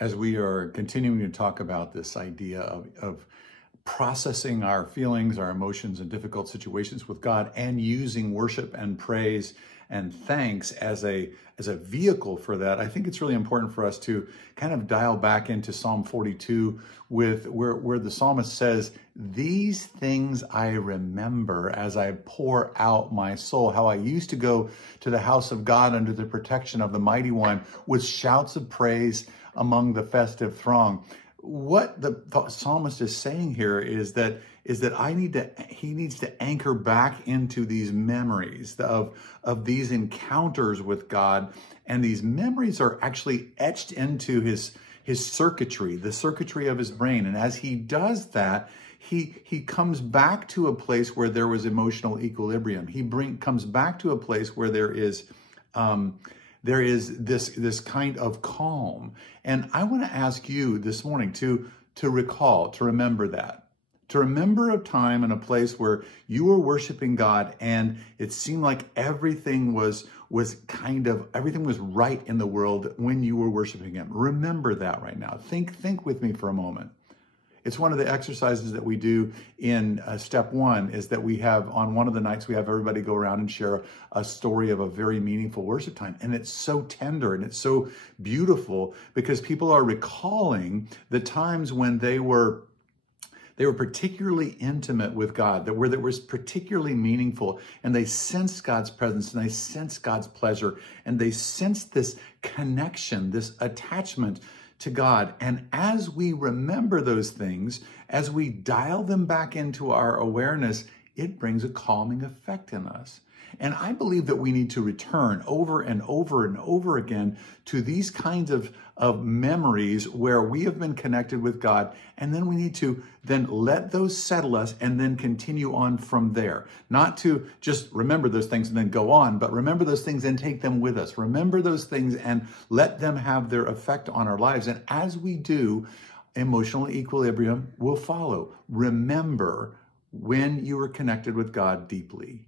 As we are continuing to talk about this idea of processing our feelings, our emotions, and difficult situations with God, and using worship and praise and thanks as a vehicle for that, I think it's really important for us to kind of dial back into Psalm 42 with where the psalmist says, "These things I remember as I pour out my soul, how I used to go to the house of God under the protection of the Mighty One with shouts of praise among the festive throng." What the psalmist is saying here is that he needs to anchor back into these memories of these encounters with God, and these memories are actually etched into his circuitry, the circuitry of his brain. And as he does that, he comes back to a place where there was emotional equilibrium. He comes back to a place where there is this kind of calm. And I want to ask you this morning to recall, to remember that. To remember a time and a place where you were worshiping God and it seemed like everything was right in the world when you were worshiping Him. Remember that right now. Think with me for a moment. It's one of the exercises that we do in step one, is that we have on one of the nights, we have everybody go around and share a story of a very meaningful worship time. And it's so tender and it's so beautiful because people are recalling the times when they were particularly intimate with God, that was particularly meaningful, and they sensed God's presence and they sensed God's pleasure, and they sensed this connection, this attachment to God. And as we remember those things, as we dial them back into our awareness, it brings a calming effect in us. And I believe that we need to return over and over and over again to these kinds of memories where we have been connected with God, and then we need to then let those settle us and then continue on from there. Not to just remember those things and then go on, but remember those things and take them with us. Remember those things and let them have their effect on our lives. And as we do, emotional equilibrium will follow. Remember when you were connected with God deeply.